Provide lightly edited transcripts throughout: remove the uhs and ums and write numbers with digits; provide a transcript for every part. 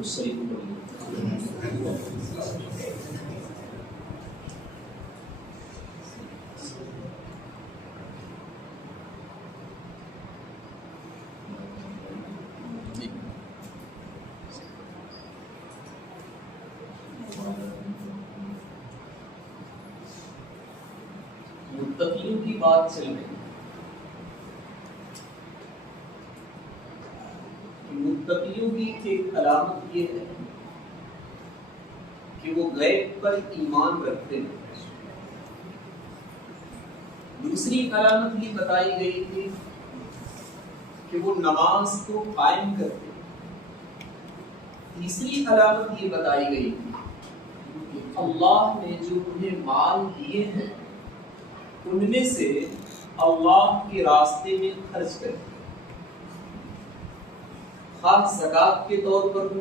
درود شریف پڑھیے۔ متقیوں کی بات چل رہی ہے کہ متقیوں کی ایک علامت یہ ہے کہ وہ غیب پر ایمان رکھتے ہیں۔ دوسری علامت یہ بتائی گئی تھی کہ وہ نماز کو قائم کرتے ہیں۔ تیسری علامت یہ بتائی گئی تھی کہ اللہ نے جو انہیں مال دیے ہیں ان میں سے اللہ کے راستے میں خرچ کریں، خواہ زکوٰۃ کے طور پر ہو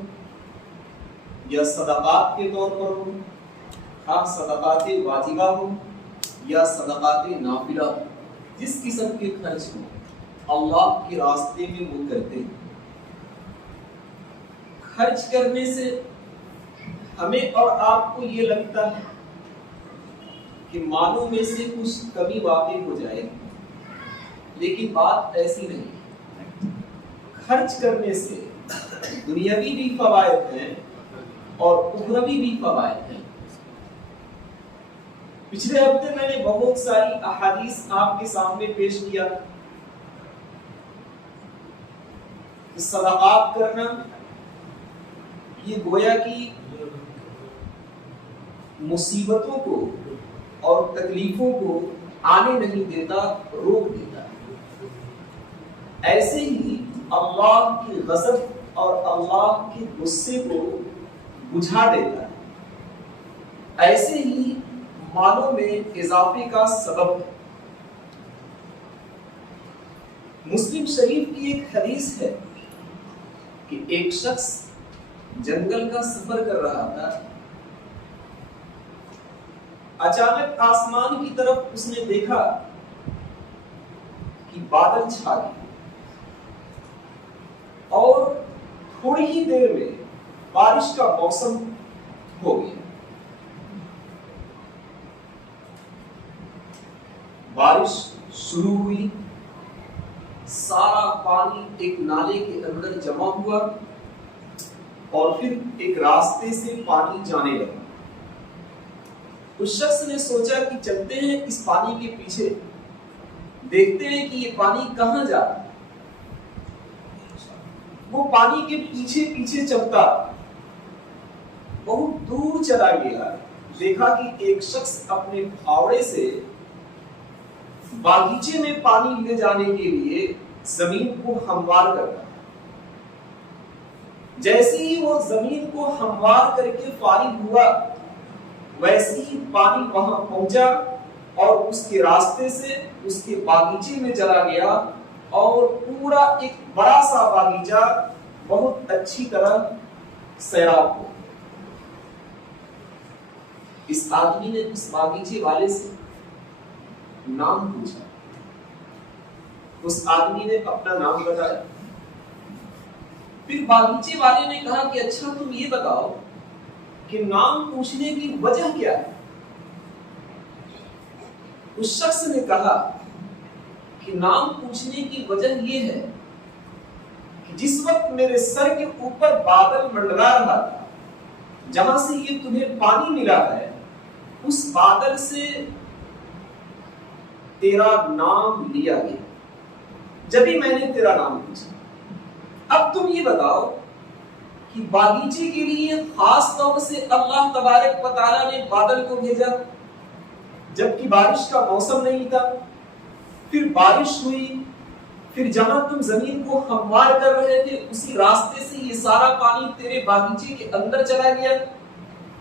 یا صدقات کے طور پر ہو، خواہ صدقات واجبہ ہو یا صدقات نافلہ ہو، جس قسم کے خرچ ہو اللہ کے راستے میں وہ کرتے ہیں۔ خرچ کرنے سے ہمیں اور آپ کو یہ لگتا ہے کہ مالوں میں سے کچھ کمی واقع ہو جائے، لیکن بات ایسی نہیں۔ خرچ کرنے سے دنیاوی بھی فوائد ہیں اور اخروی بھی فوائد ہیں۔ پچھلے ہفتے میں نے بہت ساری احادیث آپ کے سامنے پیش کیا کہ صدقات کرنا یہ گویا کی مصیبتوں کو اور تکلیفوں کو آنے نہیں دیتا، روک دیتا ہے۔ ایسے ہی اللہ کی غضب اور اللہ کے غصے کو بجھا دیتا ہے، ایسے ہی مالوں میں اضافے کا سبب ہے۔ مسلم شریف کی ایک حدیث ہے کہ ایک شخص جنگل کا سفر کر رہا تھا، اچانک آسمان کی طرف اس نے دیکھا کہ بادل چھا گئے اور تھوڑی ہی دیر میں بارش کا موسم ہو گیا۔ بارش شروع ہوئی، سارا پانی ایک نالے کے اندر جمع ہوا اور پھر ایک راستے سے پانی جانے لگا۔ اس شخص نے سوچا کہ چلتے ہیں اس پانی کے پیچھے، دیکھتے ہیں کہ یہ پانی کہاں جا رہا ہے۔ وہ پانی کے پیچھے پیچھے چلتا بہت دور چلا گیا، دیکھا کہ ایک شخص اپنے پھاوڑے سے باغیچے میں پانی لے جانے کے لیے زمین کو ہموار کرتا۔ جیسے ہی وہ زمین کو ہموار کر کے فارغ ہوا، ویسے ہی پانی وہاں پہنچا اور اس کے راستے سے اس کے باغیچے میں چلا گیا اور پورا ایک بڑا سا باغیچہ بہت اچھی طرح سیراب ہو۔ اس آدمی نے اس باغیچے والے سے نام پوچھا، اس آدمی نے اپنا نام بتایا۔ پھر باغیچے والے نے کہا کہ اچھا تم یہ بتاؤ کہ نام پوچھنے کی وجہ کیا ہے؟ اس شخص نے کہا کہ نام پوچھنے کی وجہ یہ ہے کہ جس وقت میرے سر کے اوپر بادل منڈرا رہا تھا، جہاں سے یہ تمہیں پانی ملا ہے، اس بادل سے تیرا نام لیا گیا، جبھی میں نے تیرا نام پوچھا۔ اب تم یہ بتاؤ کہ باغیچے کے لیے خاص طور سے اللہ تبارک و تعالیٰ نے بادل کو بھیجا جبکہ بارش کا موسم نہیں تھا، پھر بارش ہوئی، پھر جہاں تم زمین کو ہموار کر رہے تھے اسی راستے سے یہ سارا پانی تیرے باغیچے کے اندر چلا گیا،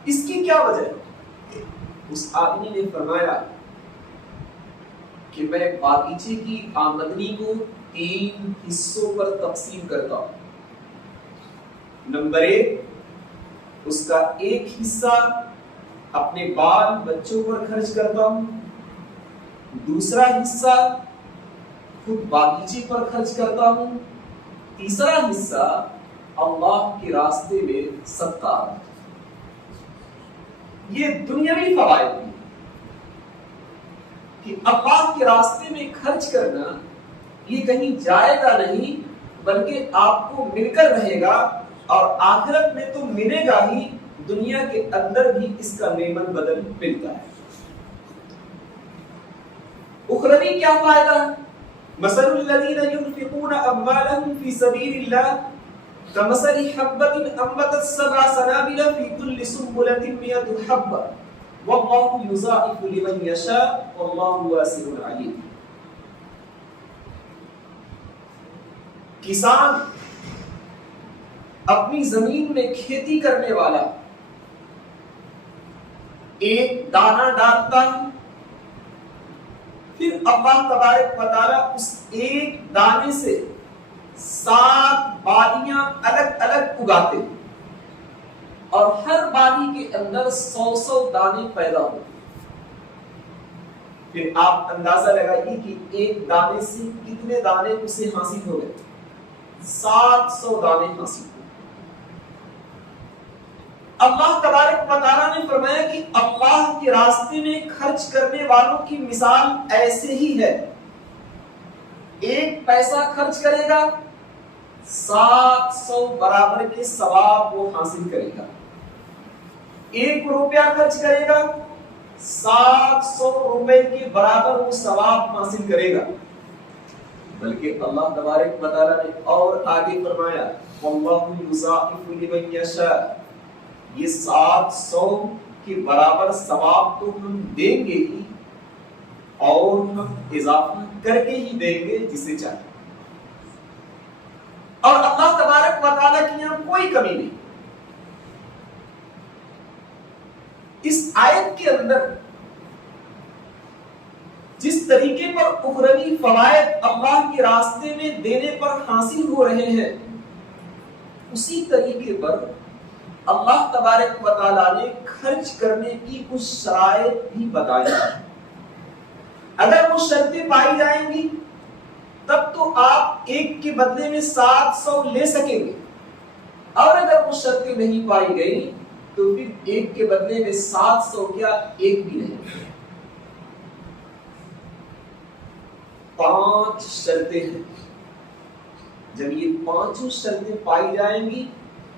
اس کی کیا وجہ ہے؟ اس آدمی نے فرمایا کہ میں باغیچے کی آمدنی کو 3 حصوں پر تقسیم کرتا ہوں۔ نمبر 1، اس کا ایک حصہ اپنے بال بچوں پر خرچ کرتا ہوں، دوسرا حصہ خود باغیچے پر خرچ کرتا ہوں، تیسرا حصہ اللہ کے راستے میں صدقہ، یہ دنیاوی فوائد بھی کہ اللہ کے راستے میں خرچ کرنا یہ کہیں جائے گا نہیں، بلکہ آپ کو مل کر رہے گا، اور آخرت میں تو ملے گا ہی، دنیا کے اندر بھی اس کا نعمت بدل ملتا ہے۔ اخروی کیا فائدہ؟ مثل الذین ينفقون اموالهم في سبيل الله كمثل حبة انبتت سبع سنابل في كل سنبلة 100 حبة والله يضاعف لمن يشاء والله واسع علیم۔ کسان اپنی زمین میں کھیتی کرنے والا ایک دانہ ڈالتا ہے، پھر اللہ تبارک و تعالیٰ اس ایک دانے سے 7 بالیاں الگ الگ اگاتے ہیں، اور ہر بالی کے اندر 100 دانے پیدا ہوتے ہیں۔ پھر آپ اندازہ لگائیے کہ ایک دانے سے کتنے دانے اسے حاصل ہو گئے، 700 دانے حاصل ہوئے۔ اللہ تبارک و تعالیٰ نے فرمایا کہ اللہ کے راستے میں خرچ کرنے والوں کی مثال ایسے ہی ہے، ایک پیسہ خرچ کرے گا 700 برابر کے ثواب وہ حاصل کرے گا، 1 روپیہ خرچ کرے گا 700 روپے کے برابر وہ ثواب حاصل کرے گا۔ بلکہ اللہ تبارک و تعالیٰ نے اور آگے فرمایا واللہ یضاعف لمن یشاء، یہ 700 کے برابر ثواب تو ہم دیں گے ہی، اور ہم اضافہ کر کے ہی دیں گے جسے چاہے، اور اللہ تبارک و تعالیٰ کی یہاں کوئی کمی نہیں۔ اس آیت کے اندر جس طریقے پر اخروی فوائد اللہ کے راستے میں دینے پر حاصل ہو رہے ہیں، اسی طریقے پر اللہ تبارک و تعالیٰ نے خرچ کرنے کی کچھ شرائط بھی بتائی ہیں۔ اگر وہ شرطیں پائی جائیں گی تب تو آپ ایک کے بدلے میں 700 لے سکیں گے، اور اگر وہ شرطیں نہیں پائی گئی تو پھر ایک کے بدلے میں 700 کیا ایک بھی نہیں۔ 5 شرطیں ہیں، جب یہ 5 شرطیں پائی جائیں گی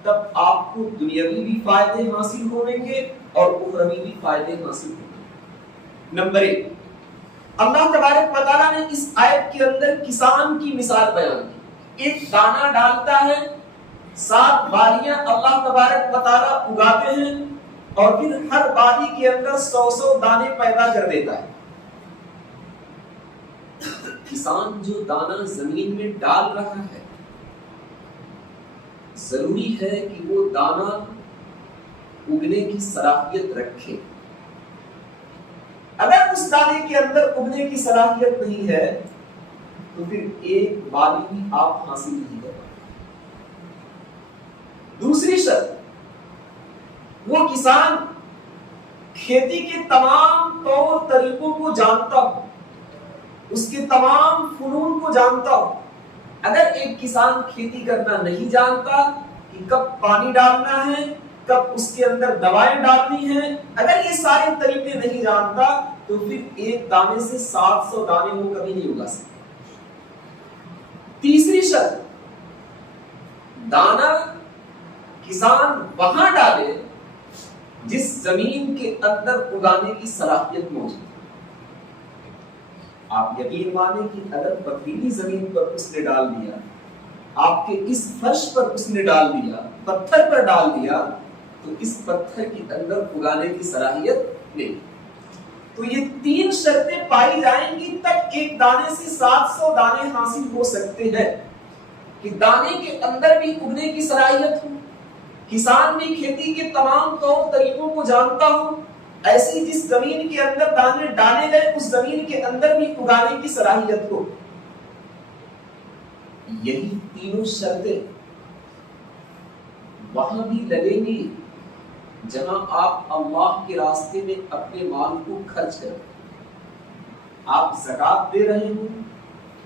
تب آپ کو دنیاوی بھی فائدے حاصل ہویں گے اور اخروی بھی فائدے حاصل ہوں گے۔ نمبر 1، اللہ تبارک و تعالیٰ نے اس آیت کے اندر کسان کی مثال بیان کی۔ ایک دانہ ڈالتا ہے، 7 بالیاں اللہ تبارک و تعالیٰ اگاتے ہیں، اور پھر ہر بالی کے اندر 100 دانے پیدا کر دیتا ہے۔ کسان جو دانہ زمین میں ڈال رہا ہے، ضروری ہے کہ وہ دانہ اگنے کی صلاحیت رکھے۔ اگر اس دانے کے اندر اگنے کی صلاحیت نہیں ہے تو پھر ایک بالی بھی آپ حاصل نہیں کر پائیں۔ دوسری شرط، وہ کسان کھیتی کے تمام طور طریقوں کو جانتا ہو، اس کے تمام فنون کو جانتا ہو۔ اگر ایک کسان کھیتی کرنا نہیں جانتا کہ کب پانی ڈالنا ہے، کب اس کے اندر دوائیں ڈالنی ہیں، اگر یہ سارے طریقے نہیں جانتا تو پھر ایک دانے سے 700 دانے وہ کبھی نہیں اگا سکتے۔ تیسری شرط، دانا کسان وہاں ڈالے جس زمین کے اندر اگانے کی صلاحیت موجود ہے۔ آپ یقین مانیں کہ اگر پتھریلی زمین پر اس نے ڈال دیا، آپ کے اس فرش پر اس نے ڈال دیا، پتھر پر ڈال دیا، تو اس پتھر کے اندر اگانے کی صلاحیت نہیں۔ تو یہ 3 شرطیں پائی جائیں گی تب ایک دانے سے 700 دانے حاصل ہو سکتے ہیں، کہ دانے کے اندر بھی اگنے کی صلاحیت ہو، کسان بھی کھیتی کے تمام طور طریقوں کو جانتا ہو، ایسی جس زمین کے اندر دانے ڈالے گئے اس زمین کے اندر بھی اگانے کی صلاحیت ہو۔ یہی 3 شرطیں وہاں بھی لگیں گی جہاں آپ اللہ کے راستے میں اپنے مال کو خرچ کریں۔ آپ زکات دے رہے ہوں،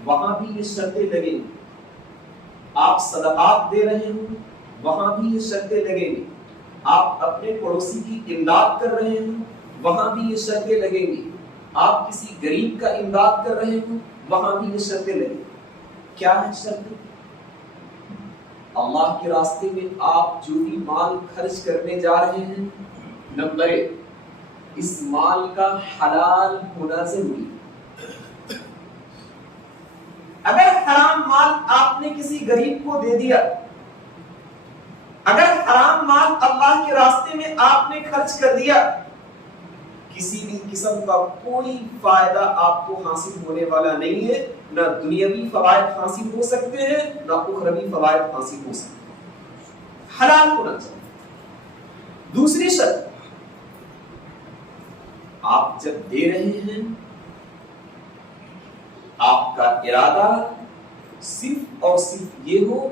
وہاں بھی یہ شرطیں لگیں گی۔ آپ صدقات دے رہے ہوں، وہاں بھی یہ شرطیں لگیں گی. آپ اپنے پڑوسی کی امداد کر رہے ہیں وہاں بھی یہ شرطیں لگیں گی. آپ کسی غریب کا امداد کر رہے ہیں وہاں بھی یہ شرطیں لگیں گی. کیا ہے شرطیں؟ اللہ کے راستے میں آپ جو بھی مال خرچ کرنے جا رہے ہیں، نمبر 1 اس مال کا حلال ہونا ضروری. اگر حرام مال آپ نے کسی غریب کو دے دیا، اگر حرام مال اللہ کے راستے میں آپ نے خرچ کر دیا، کسی بھی قسم کا کوئی فائدہ آپ کو حاصل ہونے والا نہیں ہے. نہ دنیاوی فوائد حاصل ہو سکتے ہیں نہ اخروی فوائد حاصل ہو سکتے ہیں. حلال ہونا چاہیے. دوسری شرط، آپ جب دے رہے ہیں آپ کا ارادہ صرف اور صرف یہ ہو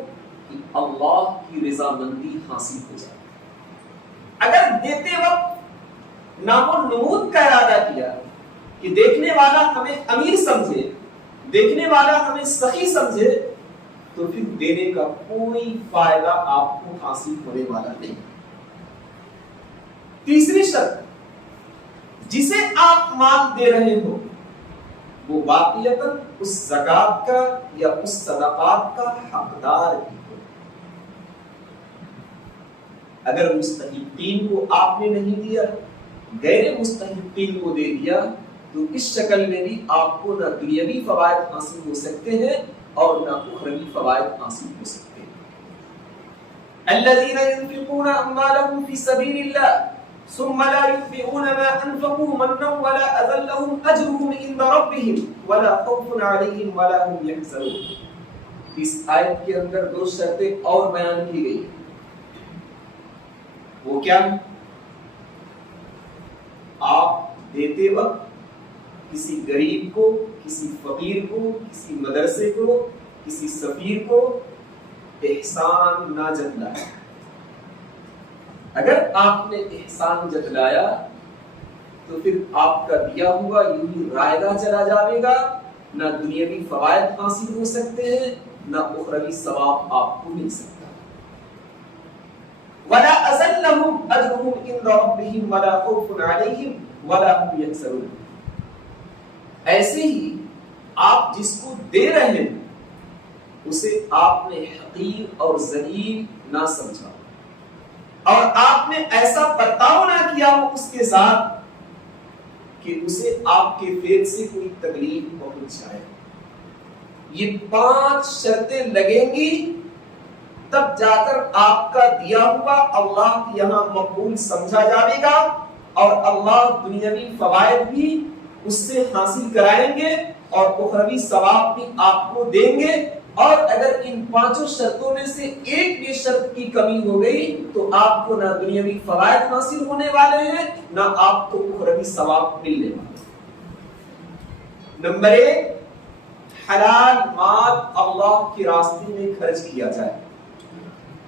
کہ اللہ کی رضامندی حاصل ہو جائے. اگر دیتے وقت نام و نمود کا ارادہ کیا کہ دیکھنے والا ہمیں امیر سمجھے، دیکھنے والا ہمیں سخی سمجھے، تو پھر دینے کا کوئی فائدہ آپ کو حاصل ہونے والا نہیں. تیسری شرط، جسے آپ مال دے رہے ہو وہ واقعتاً اس زکات کا یا اس صدقات کا حقدار بھی ہو. اگر مستحقین کو آپ نے نہیں دیا، غیر مستحقین کو دے دیا، تو اس شکل میں بھی آپ کو نہ دنیاوی فوائد حاصل ہو سکتے ہیں اور نہ اخروی فوائد حاصل ہو سکتے ہیں. الذين ينفقون اموالهم في سبيل الله ثم لا يتبعون ما انفقوا منا ولا اذى لهم اجرهم عند ربهم ولا خوف عليهم ولا هم يحزنون. اس آیت کے اندر 2 شرطیں اور بیان کی گئی. وہ کیا؟ آپ دیتے وقت کسی غریب کو، کسی فقیر کو، کسی مدرسے کو، کسی سفیر کو احسان نہ جتلائیں. اگر آپ نے احسان جتلایا تو پھر آپ کا دیا ہوا یوں ہی رائگاں چلا جائے گا. نہ دنیاوی فوائد حاصل ہو سکتے ہیں نہ اخروی ثواب آپ کو مل سکتا. وَلَا أَزَلَّهُمْ أَجْرُهُمْ عِنْدَ رَبِّهِمْ وَلَا خَوْفٌ عَلَيْهِمْ وَلَا هُمْ يَحْزَنُونَ. ایسے ہی آپ جس کو دے رہے ہیں اسے آپ نے حقیر اور ذلیل نہ سمجھا اور آپ نے ایسا برتاؤ نہ کیا ہو اس کے ساتھ کہ اسے آپ کے فعل سے کوئی تکلیف پہنچ جائے. یہ 5 شرطیں لگیں گی تب جا کر آپ کا دیا ہوا اللہ کے یہاں مقبول سمجھا جائے گا اور اللہ دنیاوی فوائد بھی اس سے حاصل کرائیں گے اور اخروی ثواب بھی آپ کو دیں گے. اور اگر ان 5 شرطوں میں سے ایک بھی شرط کی کمی ہو گئی تو آپ کو نہ دنیاوی فوائد حاصل ہونے والے ہیں نہ آپ کو اخروی ثواب ملنے والے. نمبر 1 حلال مال اللہ کے راستے میں خرچ کیا جائے.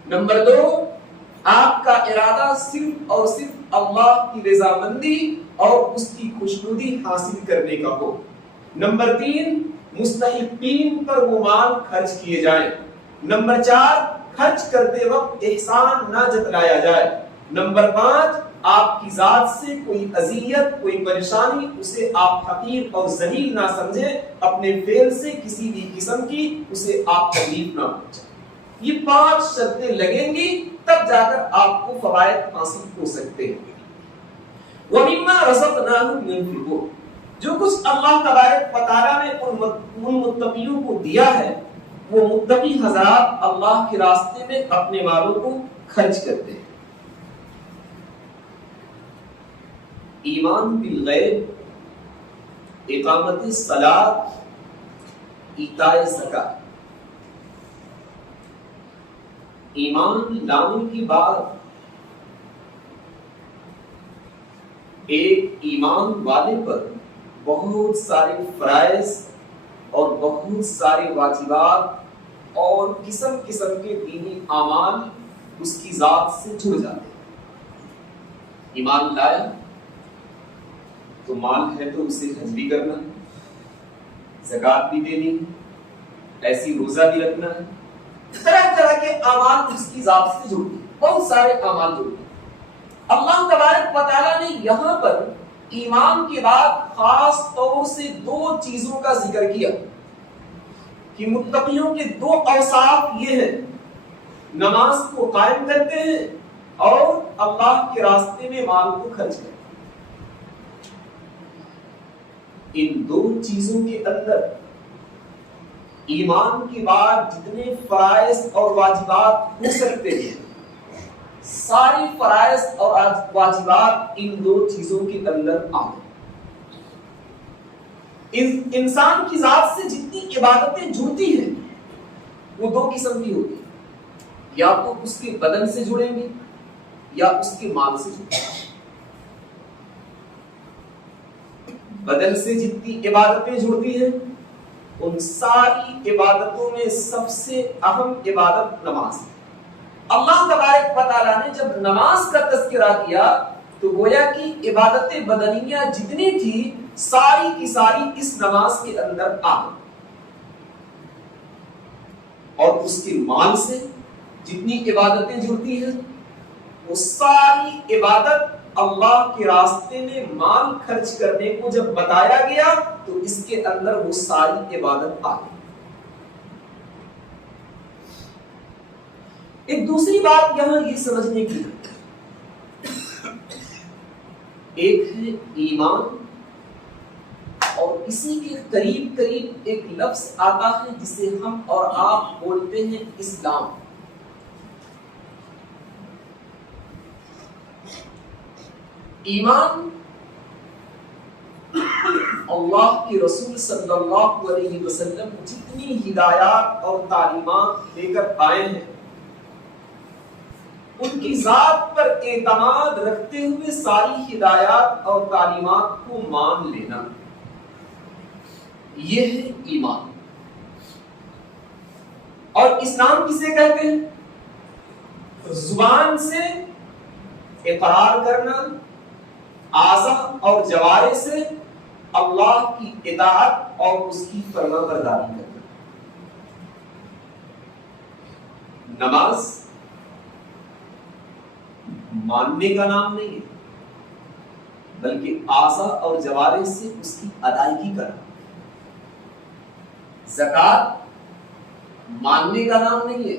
نمبر 2 آپ کا ارادہ صرف اور صرف اللہ کی رضامندی اور اس کی خوشنودی حاصل کرنے کا ہو. نمبر 3 مستحقین پر وہ مال خرچ کیے جائیں. نمبر 4 خرچ کرتے وقت احسان نہ جتلایا جائے. نمبر 5 آپ کی ذات سے کوئی اذیت کوئی پریشانی اسے آپ حقیر اور ذلیل نہ سمجھیں. اپنے فعل سے کسی بھی قسم کی اسے آپ تکلیف نہ پہنچائیں. یہ 5 شرطیں لگیں گی تب جا کر آپ کو فوائد حاصل ہو سکتے ہیں. وَمِمَّا رَزَقْنَاهُمْ يُنْفِقُونَ. جو کچھ اللہ تبارک و تعالیٰ نے ان متقیوں کو دیا ہے وہ متقی حضرات اللہ کے راستے میں اپنے مالوں کو خرچ کرتے ہیں. ایمان بالغیب، اقامت الصلاۃ، ایتاء زکات. ایمان لانے کی بات ایک ایمان والے پر بہت سارے فرائض اور بہت سارے واجبات اور قسم قسم کے دینی اعمال اس کی ذات سے جڑ جاتے ہیں. ایمان لایا تو مال ہے تو اسے حج بھی کرنا ہے، زکات بھی دینی ہے، ایسی روزہ بھی رکھنا ہے، طرح طرح طرح کے اعمال اس کی ذات سے جڑتے ہیں، بہت سارے اعمال جڑتے ہیں۔ اللہ تبارک و تعالیٰ نے یہاں پر ایمان کے بعد خاص طور سے دو چیزوں کا ذکر کیا کہ متقیوں کے دو اوصاف یہ ہیں، نماز کو قائم کرتے ہیں اور اللہ کے راستے میں مال کو خرچ کرتے ہیں۔ ان دو چیزوں کے اندر ایمان کے بعد جتنے فرائض اور واجبات ہو سکتے ہیں، ساری فرائض اور واجبات ان دو چیزوں کے اندر آ گئے۔ انسان کی ذات سے جتنی عبادتیں جڑتی ہیں وہ دو قسم کی ہوتی ہیں، یا تو اس کے بدن سے جڑیں گی یا اس کے مال سے جڑیں گی۔ بدن سے جتنی عبادتیں جڑتی ہیں ان ساری عبادتوں میں سب سے اہم عبادت نماز ہے۔ اللہ تبارک و تعالیٰ نے جب نماز کا تذکرہ کیا تو گویا کہ عبادت بدنیہ جتنی تھی ساری کی ساری اس نماز کے اندر آ گئی، اور اس کے مال سے جتنی عبادتیں جڑتی ہیں وہ ساری عبادت اللہ کے راستے میں مال خرچ کرنے کو جب بتایا گیا تو اس کے اندر وہ ساری عبادت آ گئی۔ ایک دوسری بات یہاں یہ سمجھنے کی، ایک ہے ایمان اور اسی کے قریب قریب ایک لفظ آتا ہے جسے ہم اور آپ بولتے ہیں اسلام۔ ایمان اللہ کے رسول صلی اللہ علیہ وسلم جتنی ہدایات اور تعلیمات لے کر آئے ہیں ان کی ذات پر اعتماد رکھتے ہوئے ساری ہدایات اور تعلیمات کو مان لینا، یہ ہے ایمان۔ اور اسلام کسے کہتے ہیں؟ زبان سے اقرار کرنا، اعضاء اور جوارح سے اللہ کی اطاعت اور اس کی فرما برداری کرنا۔ نماز ماننے کا نام نہیں ہے بلکہ اعضاء اور جوارح سے اس کی ادائیگی کرنا۔ زکوٰۃ ماننے کا نام نہیں ہے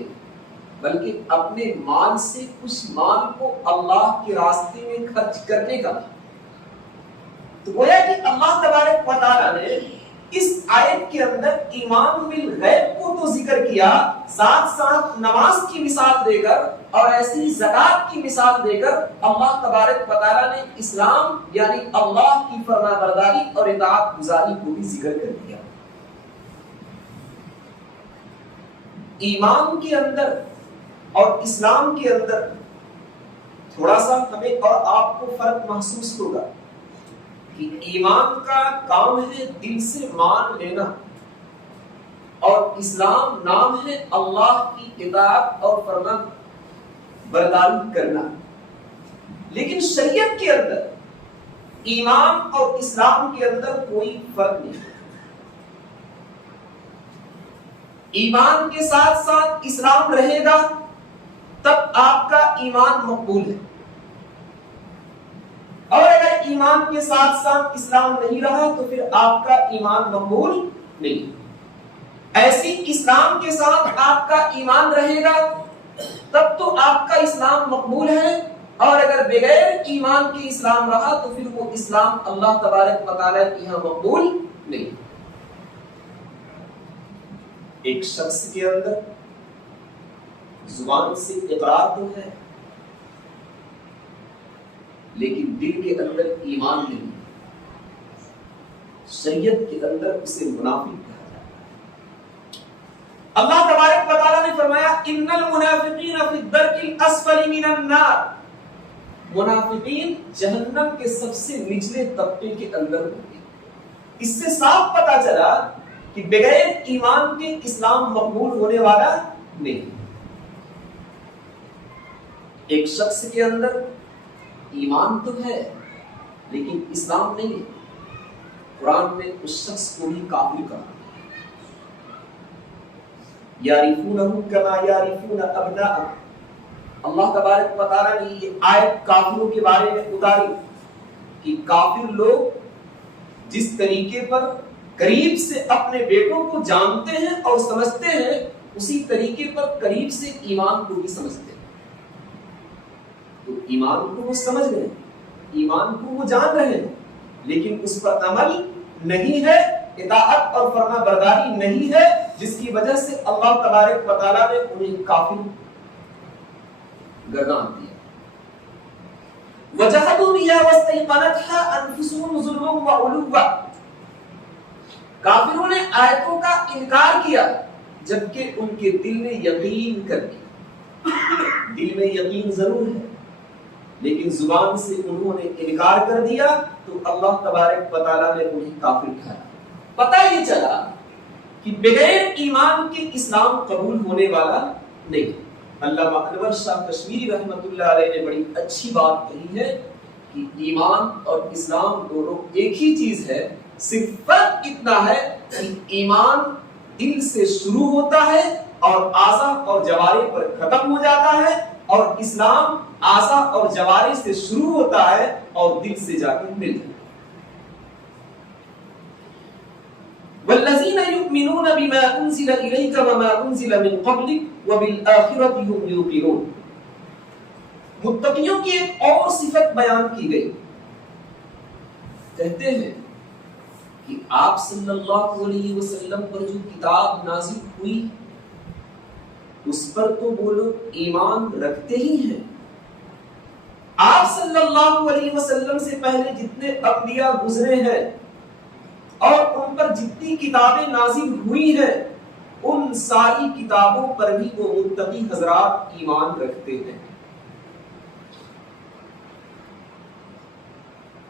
بلکہ اپنے مال سے کچھ مال کو اللہ کے راستے میں خرچ کرنے کا نام۔ تو گویا کہ اللہ تبارک و تعالیٰ نے اس آیت کے اندر ایمان بالغیب کو تو ذکر کیا، ساتھ ساتھ نماز کی مثال دے کر اور ایسی زکوٰۃ کی مثال دے کر اللہ تبارک و تعالیٰ نے اسلام یعنی اللہ کی فرما برداری اور اطاعت گزاری کو بھی ذکر کر دیا۔ ایمان کے اندر اور اسلام کے اندر تھوڑا سا ہمیں اور آپ کو فرق محسوس ہوگا کہ ایمان کا کام ہے دل سے مان لینا اور اسلام نام ہے اللہ کی اطاعت اور فرما برداری کرنا۔ لیکن شریعت کے اندر ایمان اور اسلام کے اندر کوئی فرق نہیں ہے۔ ایمان کے ساتھ ساتھ اسلام رہے گا تب آپ کا ایمان مقبول ہے، اور اگر ایمان کے ساتھ ساتھ اسلام نہیں رہا تو پھر آپ کا ایمان مقبول نہیں۔ ایسی اسلام کے ساتھ آپ کا ایمان رہے گا تب تو آپ کا اسلام مقبول ہے، اور اگر بغیر ایمان کے اسلام رہا تو پھر وہ اسلام اللہ تبارک و تعالیٰ کے یہاں مقبول نہیں۔ ایک شخص کے اندر زبان سے اقرار تو ہے لیکن دل کے اندر ایمان نہیں، شریعت کے اندر اسے منافق کہا جاتا ہے۔ اللہ تبارک و تعالیٰ نے فرمایا ان المنافقین فی الدرک الاسفل من النار، منافقین جہنم کے سب سے نچلے طبقے کے اندر ہوں گے۔ اس سے صاف پتہ چلا کہ بغیر ایمان کے اسلام مقبول ہونے والا نہیں۔ ایک شخص کے اندر ایمان تو ہے لیکن اسلام نہیں ہے، قرآن میں اس شخص کو بھی کافر کہا۔ یعرفونہم کما یعرفون ابناءہم. اللہ تبارک و تعالیٰ نے یہ آیت کافروں کے بارے میں اتاری کہ کافر لوگ جس طریقے پر قریب سے اپنے بیٹوں کو جانتے ہیں اور سمجھتے ہیں اسی طریقے پر قریب سے ایمان کو بھی سمجھتے ہیں. تو ایمان کو وہ سمجھ رہے ہیں، ایمان کو وہ جان رہے ہیں، لیکن اس پر عمل نہیں ہے، اطاعت اور فرما برداری نہیں ہے، جس کی وجہ سے اللہ تبارک و تعالیٰ نے انہیں کافر گردان دیا. وَجَحَدُوا بِهَا وَاسْتَيْقَنَتْهَا أَنفُسُهُمْ ظُلْمًا وَعُلُوًّا. کافروں نے آیتوں کا انکار کیا جبکہ ان کے دل نے یقین کر لیا. دل میں یقین ضرور ہے لیکن زبان سے انہوں نے انکار کر دیا تو اللہ تبارک و تعالیٰ نے انہیں کافر ٹھہرایا. پتہ یہ چلا کہ بغیر ایمان کے اسلام قبول ہونے والا نہیں. علامہ انور شاہ کشمیری رحمۃ اللہ علیہ نے بڑی اچھی بات کہی ہے کہ ایمان اور اسلام دونوں ایک ہی چیز ہے، صرف فرق اتنا ہے کہ ایمان دل سے شروع ہوتا ہے اور اعضاء اور جوارح پر ختم ہو جاتا ہے، اور اسلام اعضاء اور جوارح سے شروع ہوتا ہے اور دل سے جا کے مل جاتا ہے. والذین یؤمنون بما انزل الیک وما انزل من قبلک وبالآخرۃ هم یوقنون. متقیوں کی ایک اور صفت بیان کی گئی. کہتے ہیں کہ آپ صلی اللہ علیہ وسلم پر جو کتاب نازل ہوئی اس پر تو وہ لوگ ایمان رکھتے ہی ہیں. آپ صلی اللہ علیہ وسلم سے پہلے جتنے انبیاء گزرے ہیں اور ان پر جتنی کتابیں نازل ہوئی ہیں ان ساری کتابوں پر بھی وہ متقی حضرات ایمان رکھتے ہیں.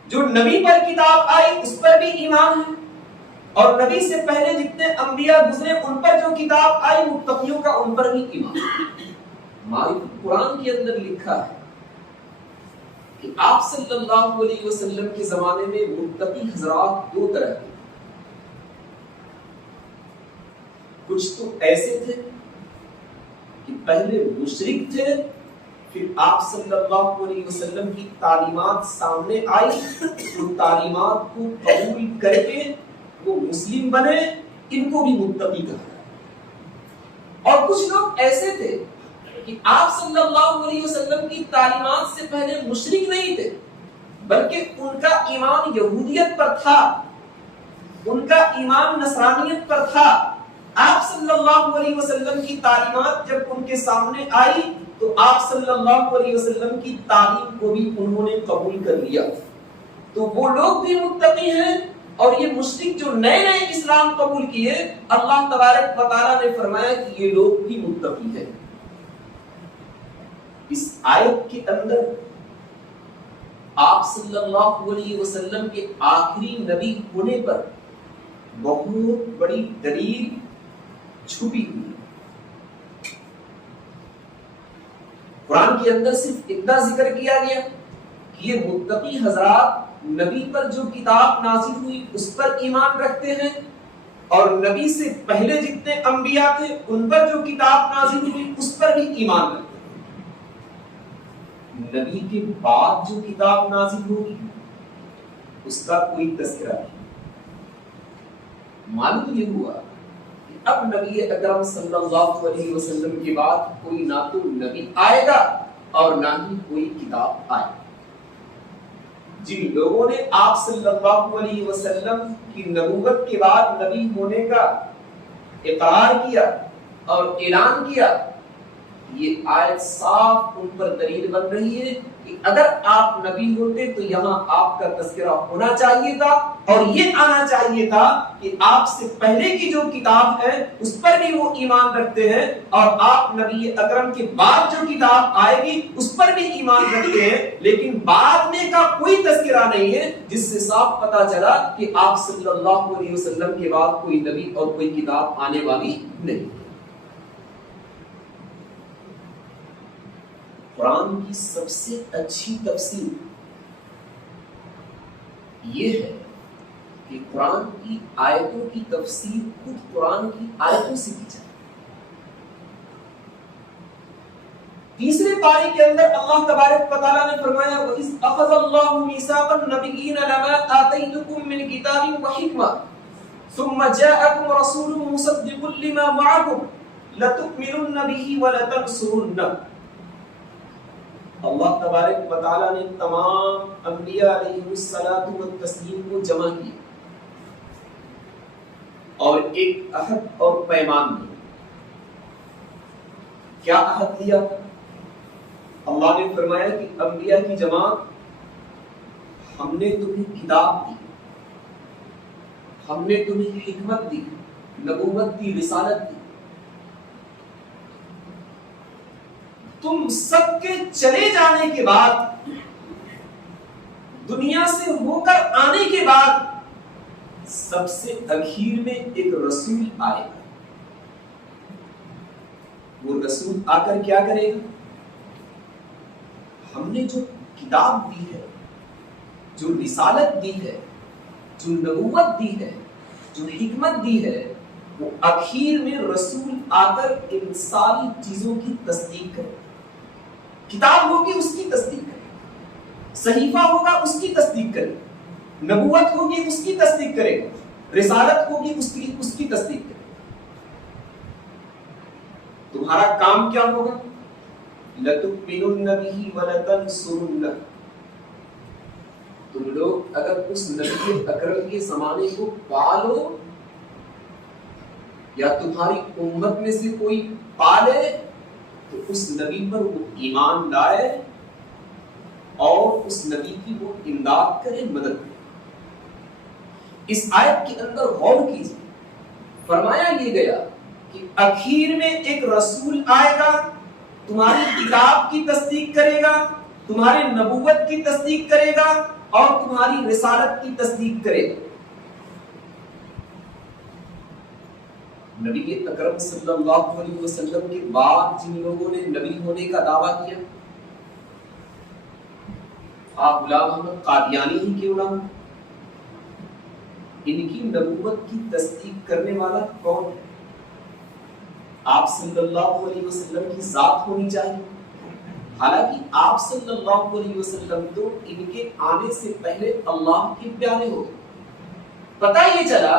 جو نبی پر کتاب آئی اس پر بھی ایمان ہے، اور نبی سے پہلے جتنے انبیاء گزرے ان پر جو کتاب آئی متقیوں کا ان پر بھی ایمان. ہمارے قرآن کے اندر لکھا ہے کہ آپ صلی اللہ علیہ وسلم کے زمانے میں متقی حضرات دو طرح کے. کچھ تو ایسے تھے کہ پہلے مشرک تھے، پھر آپ صلی اللہ علیہ وسلم کی تعلیمات سامنے آئی، ان تعلیمات کو قبول کر کے وہ مسلم بنے، ان کو بھی متقی کہا. اور کچھ لوگ ایسے تھے کہ آپ صلی اللہ علیہ وسلم کی تعلیمات سے پہلے مشرک نہیں تھے بلکہ ان کا ایمان یہودیت پر تھا، ان کا ایمان نصرانیت پر تھا. آپ صلی اللہ علیہ وسلم کی تعلیمات جب ان کے سامنے آئی تو آپ صلی اللہ علیہ وسلم کی تعلیم کو بھی انہوں نے قبول کر لیا. تو وہ لوگ بھی متقی ہیں، اور یہ مشرک جو نئے نئے اسلام قبول کیے اللہ تبارک و تعالیٰ نے فرمایا کہ یہ لوگ بھی متقی ہیں. اس آیت کے اندر آپ صلی اللہ علیہ وسلم کے آخری نبی ہونے پر بہت بڑی دلیل چھپی ہوئی. قرآن کے اندر صرف اتنا ذکر کیا گیا کہ یہ متقی حضرات نبی پر جو کتاب نازل ہوئی اس پر ایمان رکھتے ہیں، اور نبی سے پہلے جتنے انبیاء تھے ان پر جو کتاب نازل ہوئی اس پر بھی ایمان رکھتے ہیں. نبی کے بعد جو کتاب نازل ہوگی اس کا کوئی تذکرہ نہیں. معلوم یہ ہوا کہ اب نبی اکرم صلی اللہ علیہ وسلم کے بعد کوئی نہ تو نبی آئے گا اور نہ ہی کوئی کتاب آئے گا. جن لوگوں نے آپ صلی اللہ علیہ وسلم کی نبوت کے بعد نبی ہونے کا اقرار کیا اور اعلان کیا، یہ آیت صاف ان پر دلیل بن رہی ہے کہ اگر آپ نبی ہوتے تو یہاں آپ کا تذکرہ ہونا چاہیے تھا، اور یہ آنا چاہیے تھا کہ آپ سے پہلے کی جو کتاب ہے اس پر بھی وہ ایمان رکھتے ہیں، اور آپ نبی اکرم کے بعد جو کتاب آئے گی اس پر بھی ایمان رکھتے ہیں. لیکن بعد میں کا کوئی تذکرہ نہیں ہے، جس سے صاف پتہ چلا کہ آپ صلی اللہ علیہ وسلم کے بعد کوئی نبی اور کوئی کتاب آنے والی نہیں. قرآن کی سب سے اچھی تفسیر یہ ہے کہ قرآن کی آیتوں کی تفسیر خود قرآن کی آیتوں سے کی جائے. تیسرے پارے کے اندر اللہ تبارک و تعالیٰ نے فرمایا وَإِذْ أَخَذَ اللَّهُ مِيثَاقَ النَّبِيِّينَ لَمَا آتَيْتُكُم مِّن كِتَابٍ وَحِكْمَةٍ ثُمَّ جَاءَكُمْ رَسُولٌ مُصَدِّقٌ لِّمَا مَعَكُمْ لَتُؤْمِنُنَّ بِهِ وَلَتَنصُرُنَّهُ۔ اللہ تبارک و تعالیٰ نے تمام انبیاء علیہ الصلاۃ والتسلیم کو جمع کیا اور ایک عہد اور پیمان دیا۔ کیا عہد دیا؟ اللہ نے فرمایا کہ انبیاء کی جماعت، ہم نے تمہیں کتاب دی، ہم نے تمہیں حکمت دی، نبوت دی، رسالت دی، تم سب کے چلے جانے کے بعد، دنیا سے ہو کر آنے کے بعد سب سے اخیر میں ایک رسول آئے گا۔ وہ رسول آ کر کیا کرے گا؟ ہم نے جو کتاب دی ہے، جو رسالت دی ہے، جو نبوت دی ہے، جو حکمت دی ہے، وہ اخیر میں رسول آ کر ان ساری چیزوں کی تصدیق کرے۔ کتاب ہوگی اس کی تصدیق کرے، صحیفہ ہوگا اس کی تصدیق کرے، نبوت ہوگی اس کی تصدیق کرے گا، رسالت ہوگی اس کی تصدیق کرے۔ تمہارا کام کیا ہوگا؟ لَتُؤْمِنُنَّ بِهِ وَلَتَنصُرُنَّهُ۔ تم لوگ اگر اس نبی اکرم کے زمانے کو پالو یا تمہاری امت میں سے کوئی پالے تو اس نبی پر وہ ایمان لائے اور اس نبی کی وہ امداد کرے، مدد کرے۔ اس آیت کے اندر غور کیجیے، فرمایا یہ گیا کہ اخیر میں ایک رسول آئے گا، تمہاری کتاب کی تصدیق کرے گا، تمہاری نبوت کی تصدیق کرے گا اور تمہاری رسالت کی تصدیق کرے گا۔ نبی اکرم صلی اللہ علیہ وسلم کے بعد جن لوگوں نے نبی ہونے کا دعویٰ کیا، آپ غلام احمد قادیانی ہی کیوں نہ ہو، ان کی نبوت کی تصدیق کرنے والا کون ہے؟ آپ صلی اللہ علیہ وسلم کی ذات ہونی چاہیے، حالانکہ آپ صلی اللہ علیہ وسلم تو ان کے آنے سے پہلے اللہ کے پیارے ہو گئے۔ پتہ یہ چلا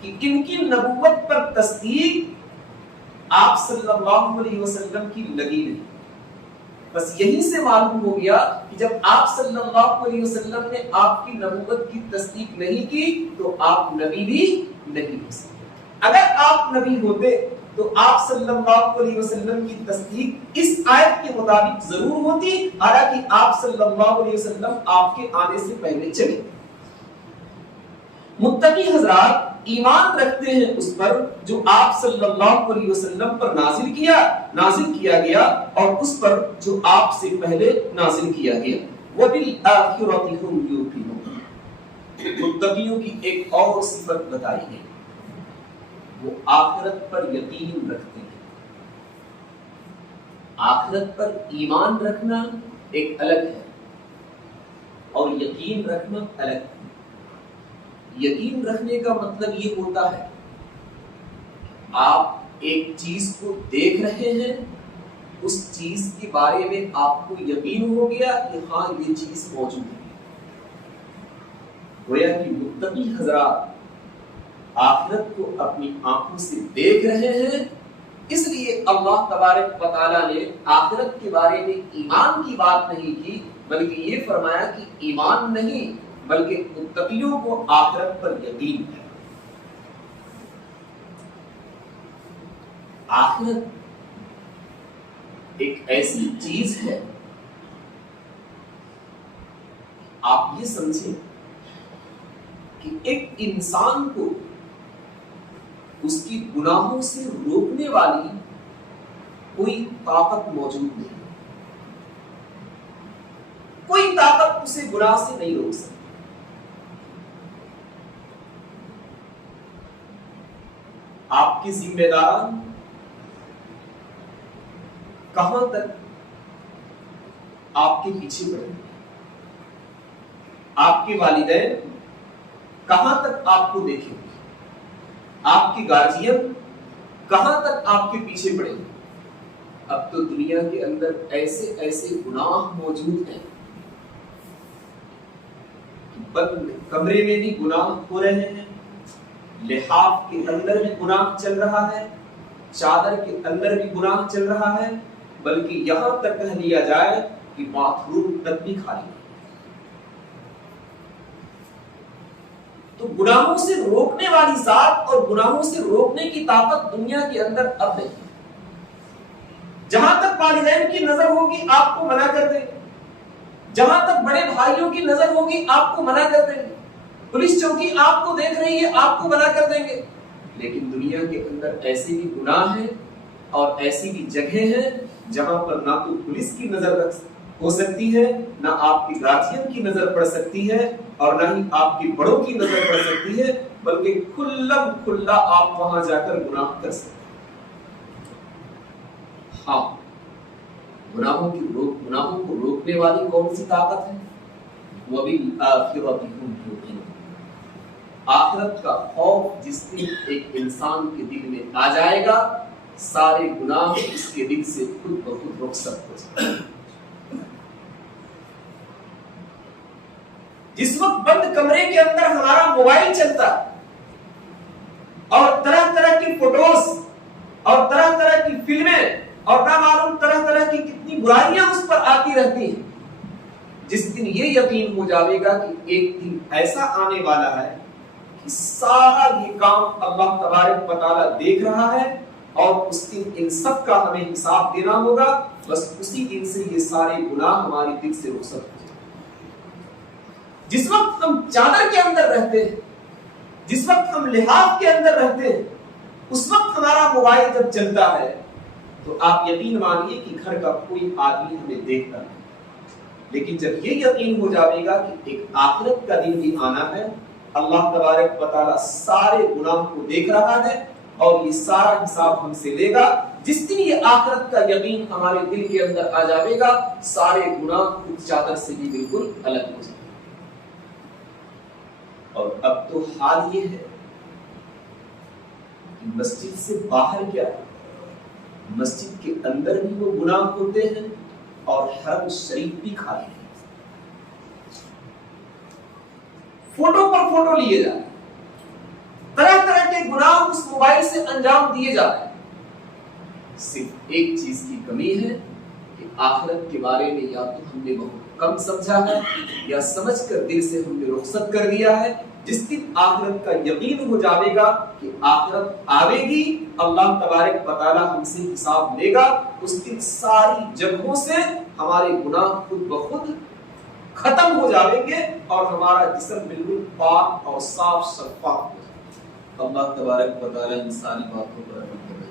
کہ ان کی نبوت پر تصدیق آپ صلی اللہ علیہ وسلم کی لگی نہیں۔ بس یہی سے معلوم ہو گیا کہ جب آپ صلی اللہ علیہ وسلم نے آپ کی نبوت کی تصدیق نہیں کی تو آپ نبی بھی نہیں ہو سکتے۔ اگر آپ نبی ہوتے تو آپ صلی اللہ علیہ وسلم کی تصدیق اس آیت کے مطابق ضرور ہوتی، حالانکہ آپ صلی اللہ علیہ وسلم آپ کے آنے سے پہلے چلے۔ متقی حضرات ایمان رکھتے ہیں اس پر جو آپ صلی اللہ علیہ وسلم پر نازل کیا گیا اور اس پر جو آپ سے پہلے نازل کیا گیا۔ وَبِالْآخِرَةِ هُمْ يُوقِنُونَ۔ متقیوں کی ایک اور صفت بتائی گئی، وہ آخرت پر یقین رکھتے ہیں۔ آخرت پر ایمان رکھنا ایک الگ ہے اور یقین رکھنا الگ ہے۔ یقین رکھنے کا مطلب یہ ہوتا ہے آپ ایک چیز کو دیکھ رہے ہیں، اس چیز کے بارے میں آپ کو یقین ہو گیا کہ ہاں یہ چیز موجود ہے۔ گویا کہ متقی حضرات آخرت کو اپنی آنکھوں سے دیکھ رہے ہیں، اس لیے اللہ تبارک و تعالیٰ نے آخرت کے بارے میں ایمان کی بات نہیں کی، بلکہ یہ فرمایا کہ ایمان نہیں بلکہ متقیوں کو آخرت پر یقین ہے۔ آخرت ایک ایسی چیز ہے، آپ یہ سمجھیں کہ ایک انسان کو اس کی گناہوں سے روکنے والی کوئی طاقت موجود نہیں، کوئی طاقت اسے گناہ سے نہیں روک سکتی۔ آپ کے ذمہ دار کہاں تک آپ کے پیچھے پڑیں گے؟ آپ کے والدین کہاں تک آپ کو دیکھیں گے؟ آپ کے گارجین کہاں تک آپ کے پیچھے پڑیں گے؟ اب تو دنیا کے اندر ایسے ایسے گناہ موجود ہیں، بند کمرے میں بھی گناہ ہو رہے ہیں، لحاف کے اندر بھی گناہ چل رہا ہے، چادر کے اندر بھی گناہ چل رہا ہے، بلکہ یہاں تک کہہ لیا جائے کہ باتھ روم تک بھی خالی ہے۔ تو گناہوں سے روکنے والی ذات اور گناہوں سے روکنے کی طاقت دنیا کے اندر اب نہیں ہے۔ جہاں تک والدین کی نظر ہوگی آپ کو منع کر دیں گے، جہاں تک بڑے بھائیوں کی نظر ہوگی آپ کو منع کر دیں گے، پولیس چوکی آپ کو دیکھ رہی ہے آپ کو منع کر دیں گے۔ لیکن دنیا کے اندر ایسے بھی گناہ ہیں اور ایسی بھی جگہیں ہیں جہاں پر نہ تو پولیس کی نظر ہو سکتی ہے، نہ آپ کی گارجین کی نظر پڑ سکتی ہے، اور نہ ہی آپ کی بڑوں کی نظر پڑ سکتی ہے، بلکہ کھلم کھلا آپ وہاں جا کر گناہ کر سکتے ہیں۔ ہاں، گناہوں کو روکنے والی کون سی طاقت ہے؟ وَبِالْآخِرَةِ هُمْ يُوقِنُونَ۔ آخرت کا خوف جس دن ایک انسان کے دل میں آ جائے گا، سارے گناہ اس کے دل سے خود بخود رخصت ہو جائے گا۔ جس وقت بند کمرے کے اندر ہمارا موبائل چلتا اور طرح طرح کی فوٹوز اور طرح طرح کی فلمیں اور نہ معلوم طرح طرح کی کتنی برائیاں اس پر آتی رہتی ہیں، جس دن یہ یقین ہو جائے گا کہ ایک دن ایسا آنے والا ہے کہ سارا یہ کام اللہ تبارک و تعالیٰ دیکھ رہا ہے اور اس دن ان سب کا ہمیں حساب دینا ہوگا، بس اسی دن سے یہ سارے گناہ ہمارے دل سے رخصت ہو جائیں۔ جس وقت ہم چادر کے اندر رہتے ہیں، جس وقت ہم لحاف کے اندر رہتے ہیں، اس وقت ہمارا موبائل جب چلتا ہے تو آپ یقین مانیے کہ گھر کا کوئی آدمی ہمیں دیکھتا نہیں، لیکن جب یہ یقین ہو جائے گا کہ ایک آخرت کا دن بھی آنا ہے، اللہ تبارک و تعالیٰ سارے گناہ کو دیکھ رہا ہے اور یہ سارا حساب ہم سے لے گا، جس دن یہ آخرت کا یقین ہمارے دل کے اندر آ جائے گا، سارے گناہ خود چادر سے بھی بالکل الگ ہو جائے گا۔ اور اب تو حال یہ ہے کہ مسجد سے باہر کیا ہے، مسجد کے اندر بھی وہ گناہ ہوتے ہیں اور حرم شریف بھی خالی ہے۔ فوٹو پر فوٹو لیے جائیں، طرح طرح کے گناہ اس موبائل سے انجام دیے جاتے ہیں۔ صرف ایک چیز کی کمی ہے کہ آخرت کے بارے میں یا تو ہم نے بہت کم سمجھا ہے یا سمجھ کر دل سے ہم نے رخصت کر دیا ہے۔ جس دن آخرت کا یقین ہو جائے گا کہ آخرت آئے گی، اللہ تبارک و تعالیٰ ہم سے حساب لے گا، اس دن ساری جگہوں سے ہمارے گناہ خود بخود ختم ہو جائیں گے اور ہمارا جسم بالکل پاک اور صاف شفاف ہو جائے گا۔ اللہ تبارک و تعالیٰ ان ساری باتوں پر عمل کرے۔